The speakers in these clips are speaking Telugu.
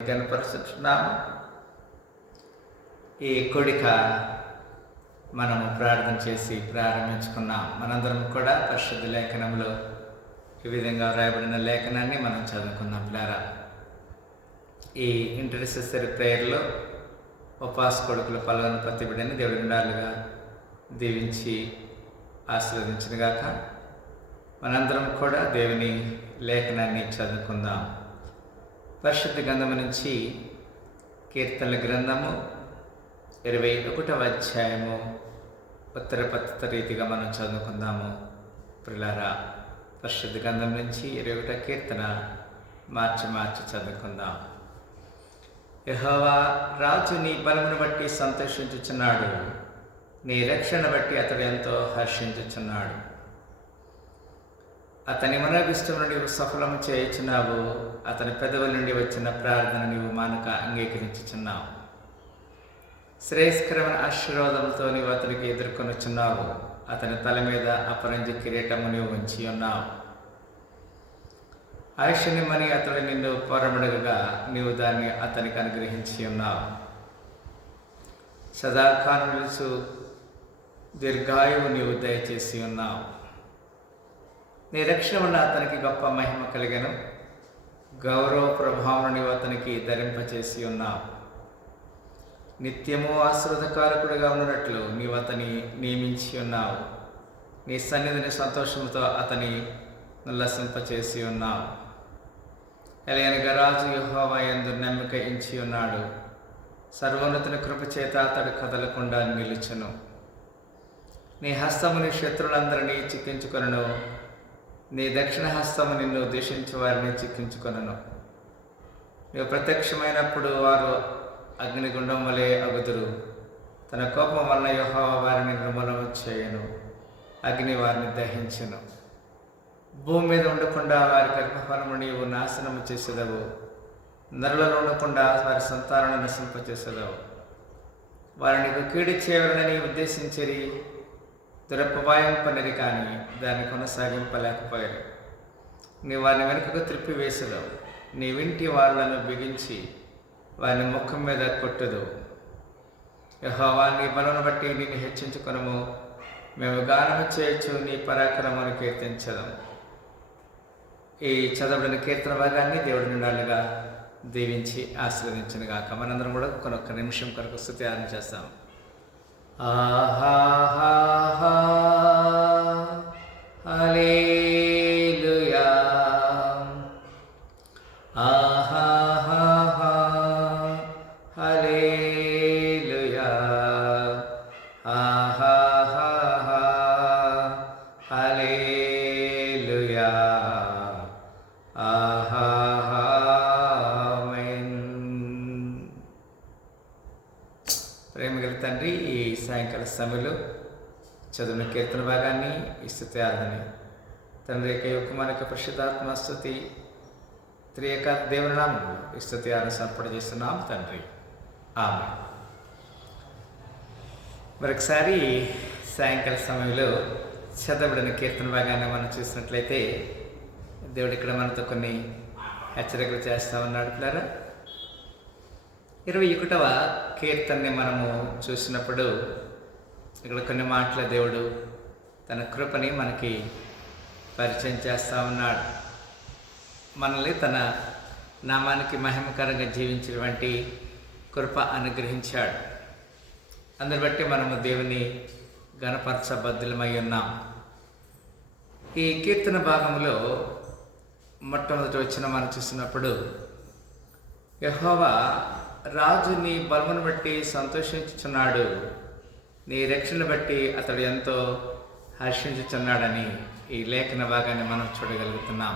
కనపరుస్తున్నాము. ఈ కూడిక మనము ప్రార్థన చేసి ప్రారంభించుకున్నాం. మనందరం కూడా పరిశుద్ధ లేఖనంలో ఈ విధంగా వ్రాయబడిన లేఖనాన్ని మనం చదువుకున్నాం. పిల్లారా, ఈ ఇంటర్సెసరీ ప్రేయర్లో ఉపాస కొడుకులు పాల్గొన్న ప్రతి బిడ్డని దేవుడి నిండాలుగా దీవించి ఆశీర్వదించినగాక. మనందరం కూడా దేవుని లేఖనాన్ని చదువుకుందాం. పరిశుద్ధ గ్రంథము నుంచి కీర్తనల గ్రంథము 21వ అధ్యాయము ఉత్తర పద్ధత రీతిగా మనం చదువుకుందాము. ప్రియులారా, పరిశుద్ధ గ్రంథం నుంచి 21వ కీర్తన మార్చి చదువుకుందాం. యెహోవా రాజు నీ బలమును బట్టి సంతోషించుచున్నాడు, నీ రక్షణ బట్టి అతడు ఎంతో హర్షించుచున్నాడు. అతని మనోభిష్టమును నీవు సఫలం చేయుచున్నావు, అతని పెదవుల నుండి వచ్చిన ప్రార్థన నీవు మానక అంగీకరించుచున్నావు. శ్రేయస్కరమైన ఆశీర్వాదములతో నీవు అతనికి ఎదుర్కొనుచున్నావు, అతని తల మీద అపరంజి కిరీటము నీవు ఉంచి ఉన్నావు. ఆయుష్నిమ్మని అతడు నిన్ను పోరమడగగా నీవు దాన్ని అతనికి అనుగ్రహించి ఉన్నావు. సదాకాలం నిలుచు దీర్ఘాయువు నీవు దయచేసి ఉన్నావు. నీ రక్షణ వల్ల అతనికి గొప్ప మహిమ కలిగను, గౌరవ ప్రభావం నీవు అతనికి ధరింపచేసి ఉన్నావు. నిత్యము ఆశీర్వాదకారకుడిగా ఉన్నట్లు నీవు అతని నియమించి ఉన్నావు. నీ సన్నిధిని సంతోషంతో అతని ఉల్లసింపచేసి ఉన్నావు. ఎలయనగా రాజు యెహోవా యందు నమ్మిక ఎంచి ఉన్నాడు, సర్వోన్నతుని కృప చేత అతడు కదలకుండా నిలుచును. నీ హస్తము నీ శత్రులందరినీ చిక్కించుకొనును, నీ దక్షిణ హస్తము నిన్ను దూషించే వారిని చిక్కించుకొనును. నీవు ప్రత్యక్షమైనప్పుడు వారు అగ్నిగుండం వలె అగుదురు, తన కోపం వలన యెహోవా వారిని నిర్మూలన చేయను, అగ్ని వారిని దహించును. భూమి మీద ఉండకుండా వారి గర్భఫలము నీవు నాశనము చేసేదవు, నరులలో ఉండకుండా వారి సంతానాన్ని నశింపచేసేదవు. వారు నీకు కీడు చేయవలనని ఉద్దేశించిరి, దురపవాయం పనిరి కానీ దాన్ని కొనసాగింపలేకపోయారు. నీవు వారిని వెనుకకు త్రిప్పివేసేదవు, నీ వింటి వాళ్ళను బిగించి వారిని ముఖం మీద కొట్టుదు. యెహోవా నీ బలమును బట్టి నిన్ను హెచ్చించుకొనుము, మేము గానము చేయొచ్చు నీ పరాక్రమను కీర్తించదము. ఈ చదవబడిన కీర్తన భాగాన్ని దేవుడి నిండాలుగా దీవించి ఆశీర్వదించునుగాక. మనందరం కూడా కొనొక్క నిమిషం కొరకు స్తుతి ఆరాధన చేస్తాం. ఆహాహా హల్లెలూయా, ఆహాహా హల్లెలూయా, ఆహాహా హల్లెలూయా, ఆహాహా ఆమేన్. ప్రేమగల తండ్రి, ఈ సాయంకాల సమయంలో చదివిన కీర్తన భాగాన్ని ఈ స్తుతి ఆరాధన తండ్రి యొక్క కుమారుని పరిశుద్ధాత్మ స్తుతి త్రియక దేవుని నామములో ఈ స్తుతి ఆరాధన సమర్పణ చేస్తున్నాం తండ్రి, ఆమేన్. మరొకసారి సాయంకాల సమయంలో చదవబడిన కీర్తన భాగాన్ని మనం చూసినట్లయితే దేవుడు ఇక్కడ మనతో కొన్ని హెచ్చరికలు చేస్తూ ఉన్నాడు. పిల్లరా, 21వ కీర్తనని మనము చూసినప్పుడు ఇక్కడ కొన్ని మాటల దేవుడు తన కృపని మనకి పరిచయం చేస్తూ ఉన్నాడు. మనల్ని తన నామానికి మహిమకరంగా జీవించినటువంటి కృప అనుగ్రహించాడు. అందుని బట్టి మనము దేవుని గణపరచబద్ధులమై ఉన్నాం. ఈ కీర్తన భాగంలో మొట్టమొదటి వచ్చిన మనం చూసినప్పుడు, యెహోవా రాజు నీ బలమును బట్టి సంతోషించుచున్నాడు, నీ రక్షణ బట్టి అతడు ఎంతో హర్షించుచున్నాడని ఈ లేఖన భాగాన్ని మనం చూడగలుగుతున్నాం.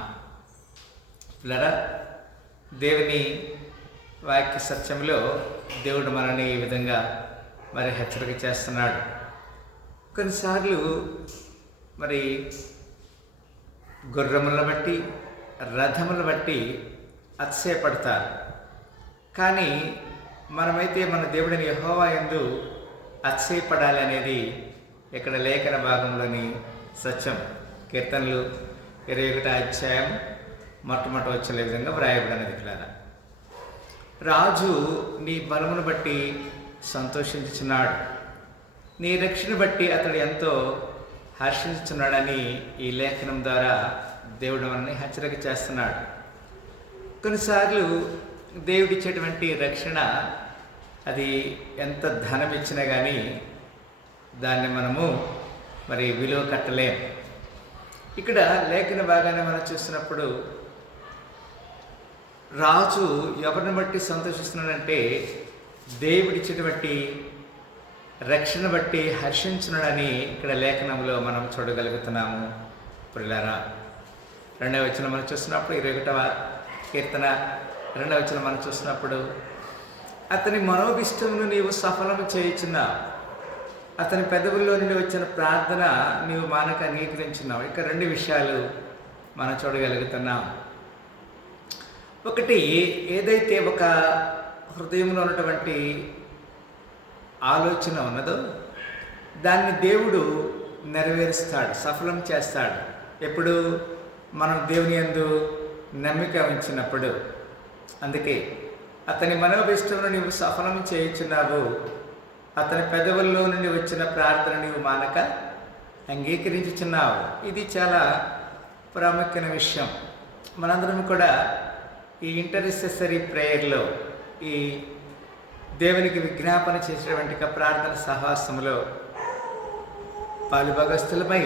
పిల్లరా, దేవుని వాక్య సత్యంలో దేవుడు మనల్ని ఈ విధంగా మరి హెచ్చరిక చేస్తున్నాడు. కొన్నిసార్లు మరి గుర్రములను బట్టి రథములను బట్టి అతిశయపడతారు. కానీ మనమైతే మన దేవుడిని యెహోవా యందు అతిశయపడాలి అనేది ఇక్కడ లేఖన భాగంలోని సత్యం. కీర్తనలు 21వ అధ్యాయం మొట్టమొదటి వచ్చిన విధంగా వ్రాయబడినది. పిల్లరా, రాజు నీ బలమును బట్టి సంతోషించుచున్నాడు, నీ రక్షణ బట్టి అతడు ఎంతో హర్షించుచున్నాడని ఈ లేఖనం ద్వారా దేవుడు మనల్ని హెచ్చరిక చేస్తున్నాడు. కొన్నిసార్లు దేవుడిచ్చేటువంటి రక్షణ అది ఎంత ధనం ఇచ్చినా కానీ దాన్ని మనము విలువ కట్టలేం. ఇక్కడ లేఖన భాగాన్ని మనం చూసినప్పుడు రాజు ఎవరిని బట్టి సంతోషిస్తున్నాడంటే దేవుడిచ్చేటువంటి రక్షణ బట్టి హర్షించున్నాడని ఇక్కడ లేఖనంలో మనం చూడగలుగుతున్నాము. ప్రియులారా, 2వ వచనం మనం చూసినప్పుడు 21వ కీర్తన 2వ వచనం మనం చూసినప్పుడు అతని మనోభిష్టమును నీవు సఫలము చేయుచున్నావు, అతని పెదవుల్లో నుండి వచ్చిన ప్రార్థన నీవు మానక అంగీకరించున్నావు. ఇక్కడ 2 విషయాలు మనం చూడగలుగుతున్నాం. ఒకటి, ఏదైతే ఒక హృదయంలో ఉన్నటువంటి ఆలోచన ఉన్నదో దాన్ని దేవుడు నెరవేరుస్తాడు, సఫలం చేస్తాడు. ఎప్పుడు? మనం దేవుని యందు నమ్మిక ఉంచినప్పుడు. అందుకే అతని మనోభిష్టమును నీవు సఫలం చేయుచున్నావు, అతని పెదవుల్లో నుండి వచ్చిన ప్రార్థన నీవు మానక అంగీకరించుచున్నావు. ఇది చాలా ప్రాముఖ్యమైన విషయం. మనందరం కూడా ఈ ఇంటర్సెసరీ ప్రేయర్లో, ఈ దేవునికి విజ్ఞాపన చేసేటువంటి ప్రార్థన సహవాసంలో పాలుభాగస్తులమై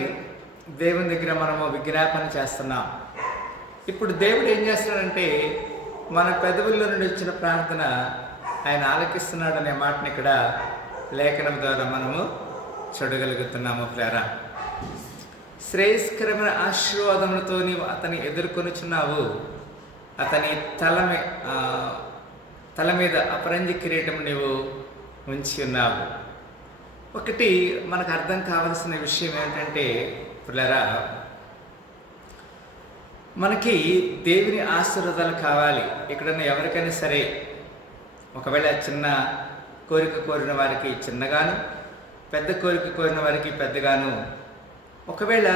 దేవుని దగ్గర మనము విజ్ఞాపన చేస్తున్నాం. ఇప్పుడు దేవుడు ఏం చేస్తున్నాడంటే మన పెదవుల్లో నుండి వచ్చిన ప్రార్థన ఆయన ఆలకిస్తున్నాడు అనే మాటని ఇక్కడ లేఖనం ద్వారా మనము చూడగలుగుతున్నాము. ప్రేర శ్రేయస్కరమైన ఆశీర్వాదములతో నీవు అతని ఎదుర్కొనుచున్నావు, అతని తల మీద అపరంజి కిరీటం నీవు ఉంచి ఉన్నావు. ఒకటి మనకు అర్థం కావాల్సిన విషయం ఏంటంటే పిల్లరా, మనకి దేవుని ఆశీర్వాదాలు కావాలి. ఎక్కడన్నా ఎవరికైనా సరే ఒకవేళ చిన్న కోరిక కోరిన వారికి చిన్నగాను, పెద్ద కోరిక కోరిన వారికి పెద్దగాను, ఒకవేళ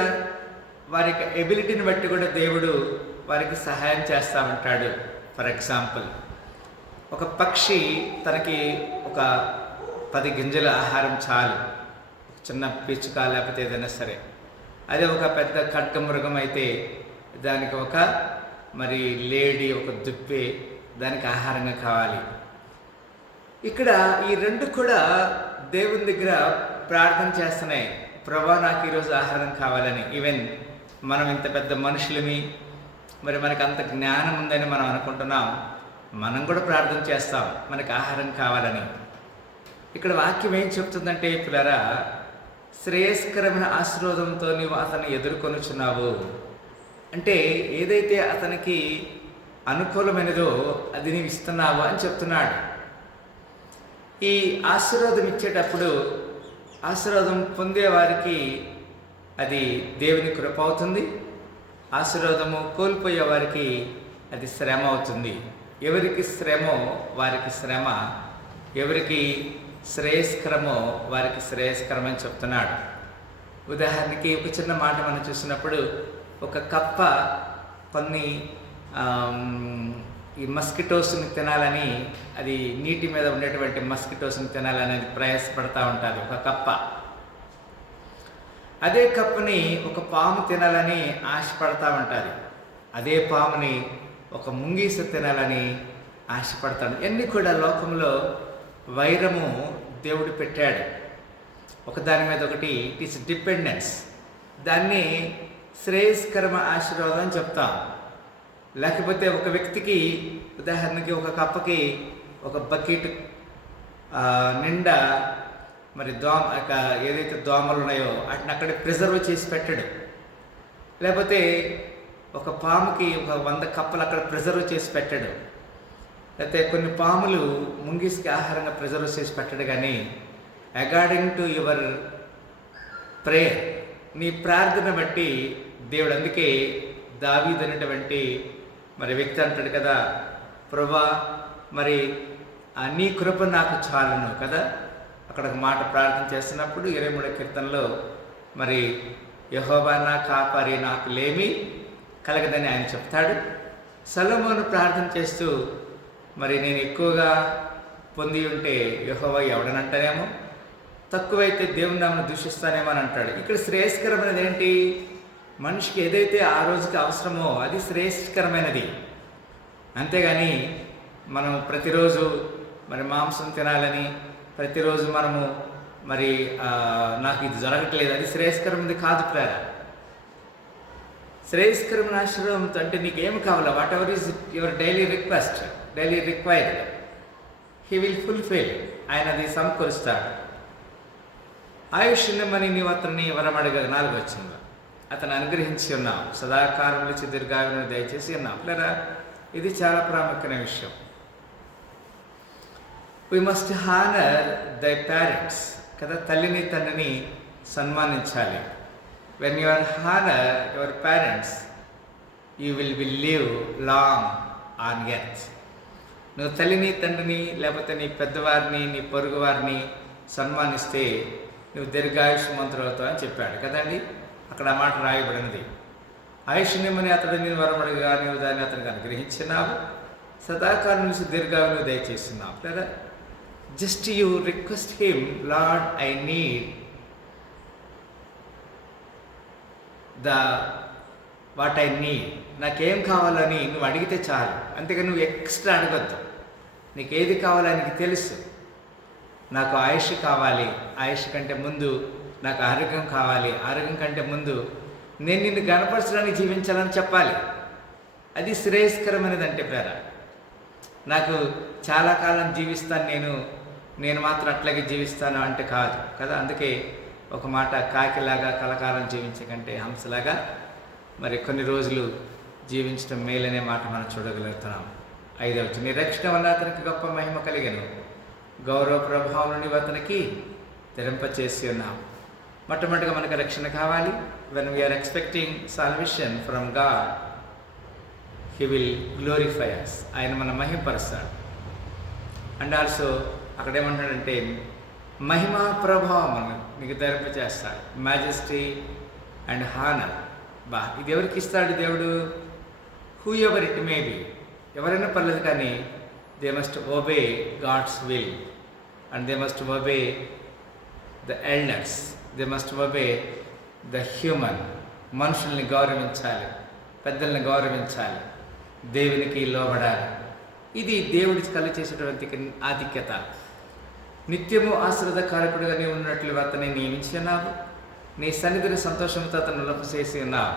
వారి ఎబిలిటీని బట్టి కూడా దేవుడు వారికి సహాయం చేస్తూ ఉంటాడు. ఫర్ ఎగ్జాంపుల్, ఒక పక్షి తనకి ఒక 10 గింజల ఆహారం చాలు, చిన్న పిచ్చుక లేకపోతే ఏదైనా సరే. అదే ఒక పెద్ద ఖడ్గమృగం అయితే దానికి ఒక లేడి, ఒక దుప్పే దానికి ఆహారంగా కావాలి. ఇక్కడ ఈ 2 కూడా దేవుని దగ్గర ప్రార్థన చేస్తున్నాయి, ప్రభా నాకు ఈరోజు ఆహారం కావాలని. ఈవెన్ మనం ఇంత పెద్ద మనుషులమి, మనకు అంత జ్ఞానం ఉందని మనం అనుకుంటున్నాం, మనం కూడా ప్రార్థన చేస్తాం మనకు ఆహారం కావాలని. ఇక్కడ వాక్యం ఏం చెప్తుందంటే పిల్లరా, శ్రేయస్కరమైన ఆశీర్వాదంతో నీవు అతన్ని ఎదుర్కొనుచున్నావు అంటే ఏదైతే అతనికి అనుకూలమైనదో అది నీవు ఇస్తున్నావు అని చెప్తున్నాడు. ఈ ఆశీర్వాదం ఇచ్చేటప్పుడు ఆశీర్వాదం పొందేవారికి అది దేవుని కృప అవుతుంది, ఆశీర్వాదము కోల్పోయే వారికి అది శ్రమ అవుతుంది. ఎవరికి శ్రమో వారికి శ్రమ, ఎవరికి శ్రేయస్కరమో వారికి శ్రేయస్కరం అని చెప్తున్నాడు. ఉదాహరణకి ఒక చిన్న మాట మనం చూసినప్పుడు, ఒక కప్ప కొన్ని ఈ మస్కిటోస్ని తినాలని, అది నీటి మీద ఉండేటువంటి మస్కిటోస్ని తినాలని ప్రయాసపడతా ఉంటుంది ఒక కప్ప. అదే కప్పని ఒక పాము తినాలని ఆశపడతా ఉంటుంది, అదే పాముని ఒక ముంగీస తినాలని ఆశపడతాడు. ఇవన్నీ కూడా లోకంలో వైరము దేవుడు పెట్టాడు, ఒకదాని మీద ఒకటి. It is dependence. దాన్ని శ్రేయస్కరమ ఆశీర్వాదం అని చెప్తాం. లేకపోతే ఒక వ్యక్తికి, ఉదాహరణకి ఒక కప్పకి ఒక బకెట్ నిండా ఏదైతే దోమలు ఉన్నాయో వాటిని అక్కడే ప్రిజర్వ్ చేసి పెట్టాడు. లేకపోతే ఒక పాముకి ఒక 100 కప్పలు అక్కడ ప్రిజర్వ్ చేసి పెట్టాడు. లేకపోతే కొన్ని పాములు ముంగిస్కి ఆహారంగా ప్రిజర్వ్ చేసి పెట్టాడు. కానీ అకార్డింగ్ టు యువర్ ప్రేయర్, నీ ప్రార్థన బట్టి దేవుడు, అందుకే దావీదు అనేటువంటి వ్యక్తి అంటాడు కదా, ప్రభా నీ కృప నాకు చాలును కదా. అక్కడ ఒక మాట ప్రార్థన చేస్తున్నప్పుడు 23వ కీర్తనలో యెహోవా నా కాపరి, నాకు లేమి కలగదని ఆయన చెప్తాడు. సొలొమోను ప్రార్థన చేస్తూ మరి నేను ఎక్కువగా పొంది ఉంటే యెహోవా ఎవడనంటానేమో, తక్కువైతే దేవుని నామను దూషిస్తానేమో అని అంటాడు. ఇక్కడ శ్రేయస్కరమైనది ఏంటి? మనిషికి ఏదైతే ఆ రోజుకి అవసరమో అది శ్రేయస్కరమైనది. అంతేగాని మనం ప్రతిరోజు మరి మాంసం తినాలని, ప్రతిరోజు మనము మరి నాకు ఇది జరగట్లేదు, అది శ్రేయస్కరమైనది కాదు ప్రేర. శ్రేయస్కరమైన ఆశీర్వాదం అంటే నీకేం కావాలా, what ever is your daily request, daily required, he will fulfil, ఆయన అది సమకూరుస్తాడు. ఆయుష్యమని నీవు అతన్ని వరమడగా 4వ వచనంలో అతను అనుగ్రహించి ఉన్నావు, సదాకాలం నుంచి దీర్ఘాయువును దయచేసి ఉన్నావు. లేదా ఇది చాలా ప్రాముఖ్యమైన విషయం. We must honour thy parents కదా, తల్లిని తండ్రిని సన్మానించాలి. When you are honour your parents you will live long on earth. నువ్వు తల్లిని తండ్రిని లేకపోతే నీ పెద్దవారిని నీ పొరుగు వారిని సన్మానిస్తే నువ్వు దీర్ఘాయుష్మంతుడు అవుతావు అని చెప్పాడు కదండి. అక్కడ ఆ మాట రాయబడినది. ఆయుష్యమని అతడు నేను వరమడిగా నీవు దాన్ని అతనికి అనుగ్రహించినావు, సదాకాలం నుంచి దీర్ఘాయువును దయచేస్తున్నావు. లేదా just you request him, lord I need what I need, నాకేం కావాలని నువ్వు అడిగితే చాలు. అంతేగా నువ్వు ఎక్స్ట్రా అడగొద్దు. నీకు ఏది కావాలో నీకు తెలుసు. నాకు ఆయుష్ కావాలి, ఆయుష్ కంటే ముందు నాకు ఆరోగ్యం కావాలి, ఆరోగ్యం కంటే ముందు నేను నిన్ను గణపరచడానికి జీవించాలని చెప్పాలి. అది శ్రేయస్కరమైనది. అంటే ప్రేర నాకు చాలా కాలం జీవిస్తాను, నేను మాత్రం అట్లాగే జీవిస్తాను అంటే కాదు కదా. అందుకే ఒక మాట, కాకిలాగా కలకాలం జీవించే కంటే హంసలాగా మరి కొన్ని రోజులు జీవించడం మేలనే మాట మనం చూడగలుగుతున్నాం. 5వ వచనం, నీ రక్షణ వల్ల అతనికి గొప్ప మహిమ కలిగెను, గౌరవ ప్రభావం నీవు అతనికి ధరింపచేసి ఉన్నాం. మొట్టమొదటిగా మనకు రక్షణ కావాలి. When we are expecting salvation from God, he will glorify us, ఆయన మన మహిమపరుస్తాడు. అండ్ ఆల్సో అక్కడ ఏమంటాడంటే మహిమా ప్రభావం నీకు ధరింపచేస్తాడు, మ్యాజెస్టీ అండ్ హానర్. ఇది ఎవరికి ఇస్తాడు దేవుడు? Whoever it may be, ఎవరైనా పర్లేదు, కానీ they must obey God's will and they must obey the elders, they must obey the human. మనుషుల్ని గౌరవించాలి, పెద్దల్ని గౌరవించాలి, దేవునికి లోబడాలి. ఇది దేవుడి కలు చేసేటువంటి ఆధిక్యత. నిత్యము ఆశీర్వాదకారకుడిగా నీవు ఉన్నట్లు అతన్ని నియమించి ఉన్నావు, నీ సన్నిధిని సంతోషంతో అతను నిలపచేసి ఉన్నావు.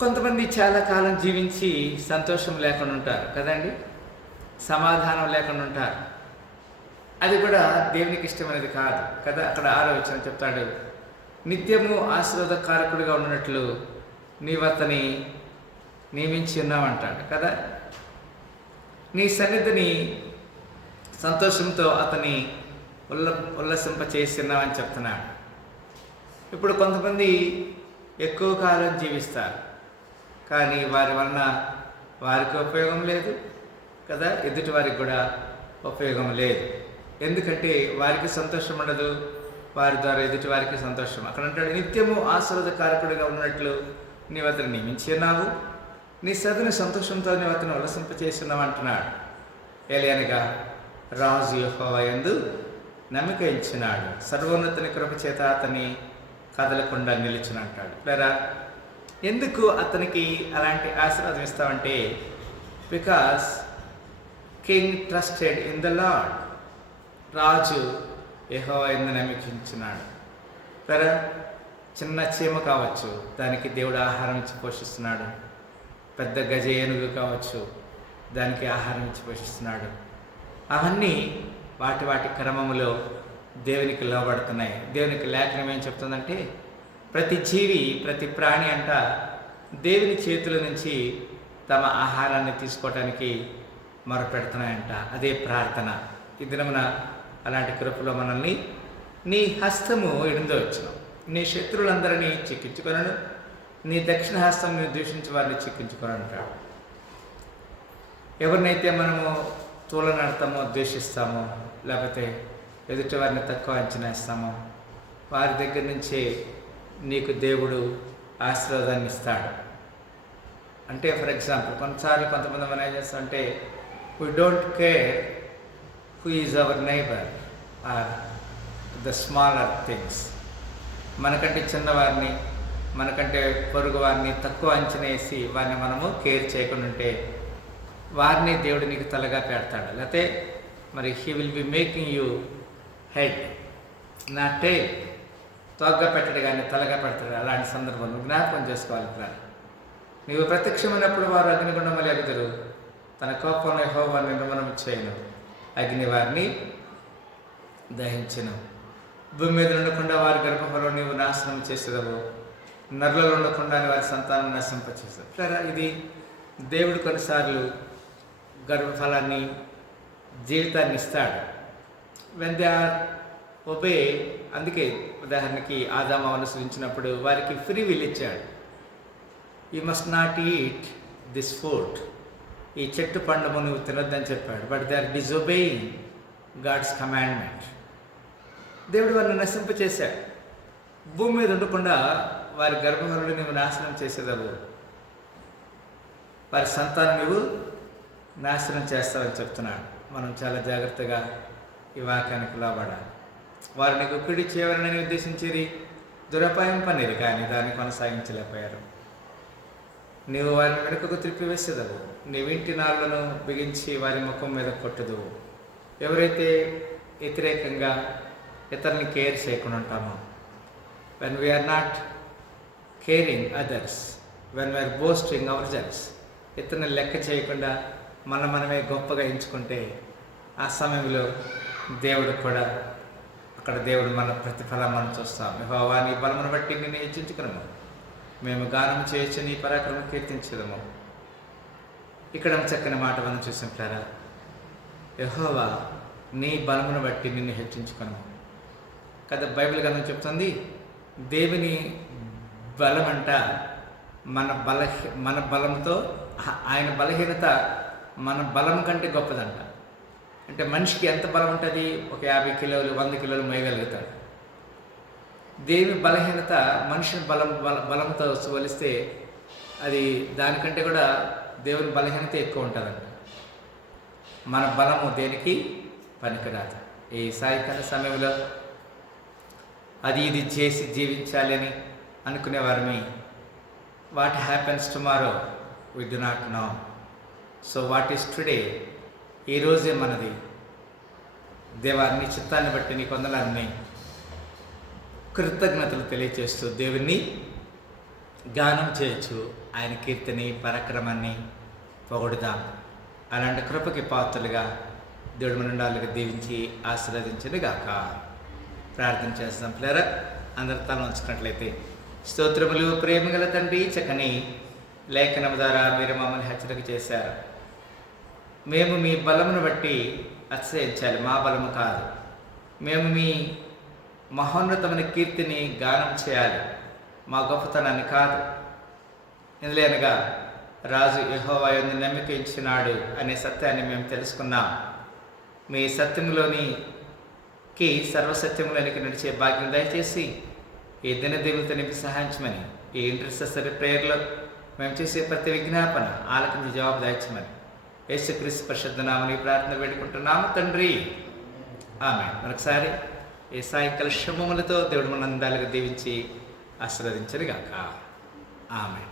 కొంతమంది చాలా కాలం జీవించి సంతోషం లేకుండా ఉంటారు కదండి, సమాధానం లేకుండా ఉంటారు. అది కూడా దేవునికి ఇష్టమైనది కాదు కదా. అక్కడ 6వ వచనం చెప్తాడు, నిత్యము ఆశీర్వాదకారకుడిగా ఉన్నట్లు నీవు అతని నియమించి ఉన్నావంటాడు కదా. నీ సన్నిధిని సంతోషంతో అతన్ని ఉల్లసింపచేస్తున్నామని చెప్తున్నాడు. ఇప్పుడు కొంతమంది ఎక్కువ కాలం జీవిస్తారు, కానీ వారి వలన వారికి ఉపయోగం లేదు కదా, ఎదుటి వారికి కూడా ఉపయోగం లేదు. ఎందుకంటే వారికి సంతోషం ఉండదు, వారి ద్వారా ఎదుటి వారికి సంతోషం. అక్కడ అంటాడు, నిత్యము ఆశీర్వాదకారకుడిగా ఉన్నట్లు నీవు అతను నియమించి ఉన్నావు, నీ సదుని సంతోషంతో నీవు అతను ఉల్లసింపచేస్తున్నావు అంటున్నాడు. ఏలయనగా రాజు యెహోవా యందు నమ్మిక ఇచ్చినాడు, సర్వోన్నతుని కృప చేత అతన్ని కదలకుండా నిలిచినంటాడు. లేదా ఎందుకు అతనికి అలాంటి ఆశీర్వాదం ఇస్తామంటే, because king trusted in the Lord, రాజు యెహోవా యందు నమ్మికించినాడు. లేదా చిన్న చీమ కావచ్చు, దానికి దేవుడు ఆహారం ఇచ్చి పోషిస్తున్నాడు. పెద్ద గజ ఏనుగు కావచ్చు, దానికి ఆహారం ఇచ్చి పోషిస్తున్నాడు. అవన్నీ వాటి వాటి క్రమములో దేవునికి లోబడుతున్నాయి. దేవునికి లేఖనం ఏం చెప్తుందంటే, ప్రతి జీవి ప్రతి ప్రాణి అంట దేవుని చేతుల నుంచి తమ ఆహారాన్ని తీసుకోవటానికి మొరపెడుతున్నాయంట. అదే ప్రార్థన. ఈ దినమున అలాంటి కృపలో మనల్ని నీ హస్తము ఎడుందవచ్చును, నీ శత్రువులందరినీ చిక్కించుకొనను, నీ దక్షిణ హస్తం నీ దూషించి వారిని చిక్కించుకొని అంటాడు. ఎవరినైతే మనము తూలనాడతామో, ద్వేషిస్తామో, లేకపోతే ఎదుటి వారిని తక్కువ అంచనా ఇస్తామో, వారి దగ్గర నుంచే నీకు దేవుడు ఆశీర్వాదాన్ని ఇస్తాడు. అంటే ఫర్ ఎగ్జాంపుల్ కొన్నిసార్లు కొంతమంది మనం ఏం చేస్తామంటే we don't care who is our neighbour or the smaller things. మనకంటే చిన్నవారిని, మనకంటే పొరుగు వారిని తక్కువ అంచనా వేసి వారిని మనము కేర్ చేయకుండా ఉంటే వారిని దేవుడు నీకు తలగా పెడతాడు. లేకపోతే మరి he will be making you head నా టైల్. తోగ్గా పెట్టడు కానీ తలగా పెడతాడు. అలాంటి సందర్భంలో జ్ఞాపకం చేసుకోవాలి. ఇక్కడ నీవు ప్రత్యక్షమైనప్పుడు వారు అగ్నిగుండమలి అగుదురు, తన కోపంలో యెహోవా నిర్మూలన చేయను, అగ్ని వారిని దహించను. భూమి మీద ఉండకుండా వారి గర్భఫలంలో నీవు నాశనం చేసేదవు, నరులలో ఉండకుండా వారి సంతానం నశింపచేసేది. సరే, ఇది దేవుడు కొన్నిసార్లు గర్భఫలాన్ని, జీవితాన్ని ఇస్తాడు. When they are obey. అందుకే ఉదాహరణకి ఆదాము అనుసరించినప్పుడు వారికి ఫ్రీ విల్ ఇచ్చాడు. You must not eat this food, ఈ చెట్టు పండుము నువ్వు తినొద్దని చెప్పాడు. But they are disobeying God's commandment. దేవుడు వారిని నశింపచేశాడు. భూమి మీద ఉండకుండా వారి గర్భఫలంలో నువ్వు నాశనం చేసేదవు, వారి సంతానం నువ్వు నాశనం చేస్తావని చెప్తున్నాడు. మనం చాలా జాగ్రత్తగా ఈ వాక్యానికి లోబడాలి. వారు నీకు పిడి చేయవాలని ఉద్దేశించేది దురపాయం పనిది, కానీ దాన్ని కొనసాగించలేకపోయారు. నీవు వారిని వెనుకకు త్రిప్పివేసేదవు, నీ ఇంటి నాళ్లను బిగించి వారి ముఖం మీద కొట్టుదువు. ఎవరైతే వ్యతిరేకంగా ఇతరులని కేర్ చేయకుండా ఉంటామో, when we are not caring others, when we are boasting ourselves, ఇతరుని లెక్క చేయకుండా మనమే గొప్పగా ఎంచుకుంటే ఆ సమయంలో దేవుడు కూడా, అక్కడ దేవుడు మన ప్రతిఫలం మనం చూస్తాం. యెహోవా నీ బలమును బట్టి నిన్ను హెచ్చించుకున్నాము, మేము గానం చేయొచ్చు, నీ పరాక్రమం కీర్తించదము. ఇక్కడ చక్కని మాట మనం చూసినట్టారా, యెహోవా నీ బలమును బట్టి నిన్ను హెచ్చించుకున్నాము కదా. బైబిల్ గ్రంథం చెప్తుంది, దేవుని బలం అంట మన బలంతో, ఆయన బలహీనత మన బలం కంటే గొప్పదంట. అంటే మనిషికి ఎంత బలం ఉంటుంది? ఒక 50 కిలోలు 100 కిలోలు మోయగలుగుతాడు. దేవుని బలహీనత మనిషిని బలంతో పోలిస్తే అది దానికంటే కూడా దేవుని బలహీనత ఎక్కువ ఉంటుందంట. మన బలము దేనికి పనికిరాదు. ఈ సాయంకాల సమయంలో అది ఇది చేసి జీవించాలి అని అనుకునేవారిని, what happens tomorrow we do not know. So what is today, ఈరోజే మనది. దేవా నీ చిత్తాన్ని బట్టి నీ కొందనాన్ని కృతజ్ఞతలు తెలియచేస్తూ దేవుణ్ణి గానం చేయొచ్చు, ఆయన కీర్తిని పరాక్రమాన్ని పొగడుదాం. అలాంటి కృపకి పాత్రలుగా దేవుడు మనండాలుగా దీవించి ఆశీర్వదించను గాక. ప్రార్థన చేస్తాం. ప్లేరా అందరి తల ఉంచుకున్నట్లయితే, స్తోత్రములు ప్రేమగల తండ్రి, చక్కని లేఖనం ద్వారా మీరు మమ్మల్ని హెచ్చరిక చేశారు. మేము మీ బలమును బట్టి అతిశయించాలి, మా బలము కాదు. మేము మీ మహోన్నతమైన కీర్తిని గానం చేయాలి, మా గొప్పతనాన్ని కాదు. ఎందులేనగా రాజు యెహోవా యందు నమ్మిక ఉంచినాడు అనే సత్యాన్ని మేము తెలుసుకున్నాం. మీ సత్యములోనికి సర్వసత్యములోనికి నడిచే భాగ్యం దయచేసి ఈ దినదేవులతో నింపి సహాయించమని, ఈ ఇంటర్సెసరీ ప్రేయర్లో మేము చేసే ప్రతి విజ్ఞాపన ఆలకించి జవాబు దయచమని యేసుక్రీస్తు పరిశుద్ధ నామమున ప్రార్థన వేడుకుంటున్నాము తండ్రి, ఆమేన్. మరొకసారి ఈ సాయంకాల శుభములతో దేవుడు మనందరికీ దీవించి ఆశీర్వదించను గాక. ఆమేన్.